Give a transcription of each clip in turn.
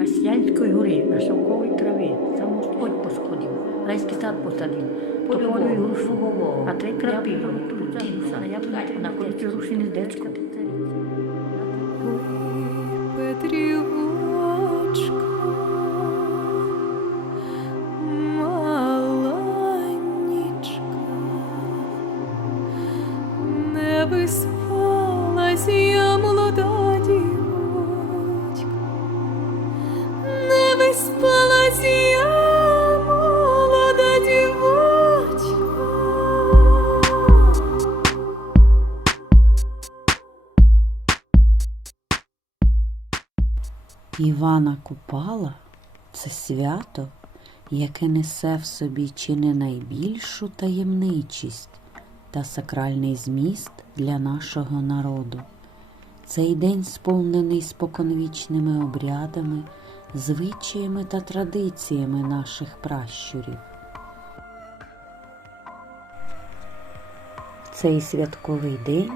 Маслянської гори, на шовковій траві. Там от по сходів. Леський сад посадив. Польового, жугового, А третя крапивного, путинного. А Івана Купала це свято, яке несе в собі чи не найбільшу таємничість та сакральний зміст для нашого народу. Цей день сповнений споконвічними обрядами, звичаями та традиціями наших пращурів. Цей святковий день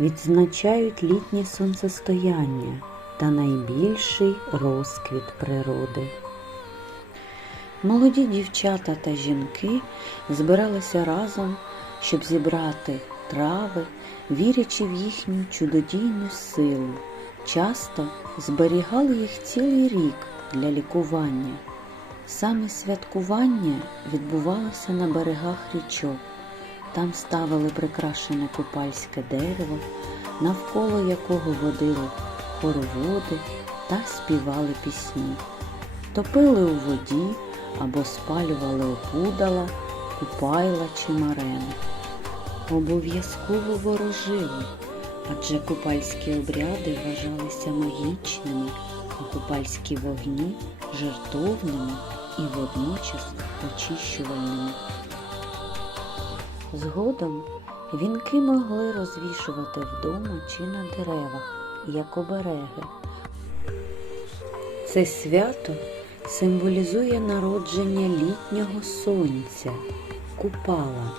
відзначають літнє сонцестояння та найбільший розквіт природи. Молоді дівчата та жінки збиралися разом, щоб зібрати трави, вірячи в їхню чудодійну силу. Часто зберігали їх цілий рік для лікування. Саме святкування відбувалося на берегах річок. Там ставили прикрашене купальське дерево, навколо якого водили хороводи та співали пісні. Топили у воді або спалювали опудала, купайла чи марени. Обов'язково ворожили, адже купальські обряди вважалися магічними, а купальські вогні жертовними і водночас очищувальними. Згодом вінки могли розвішувати вдома чи на деревах, як обереги. Це свято символізує народження літнього сонця, купала.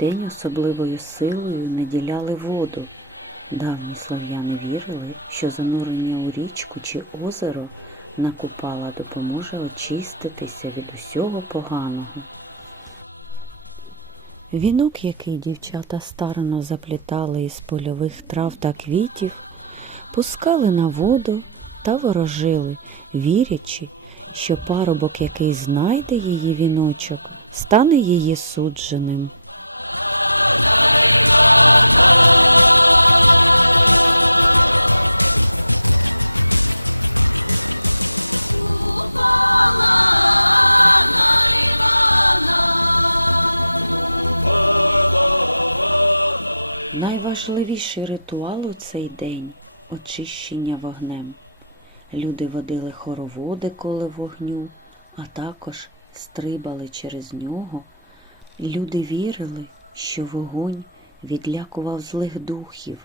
День особливою силою наділяли воду. Давні слов'яни вірили, що занурення у річку чи озеро на купала допоможе очиститися від усього поганого. Вінок, який дівчата старано заплітали із польових трав та квітів, пускали на воду та ворожили, вірячи, що парубок, який знайде її віночок, стане її судженим. Найважливіший ритуал у цей день очищення вогнем. Люди водили хороводи коло вогню, а також стрибали через нього. Люди вірили, що вогонь відлякував злих духів,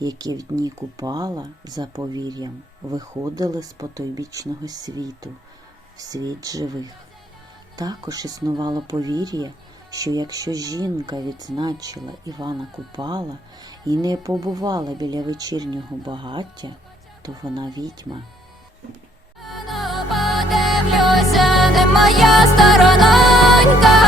які в дні купала, за повір'ям, виходили з потойбічного світу в світ живих. Також існувало повір'я, що якщо жінка відзначила Івана Купала і не побувала біля вечірнього багаття, то вона відьма. Подивлюся, де моя сторононька,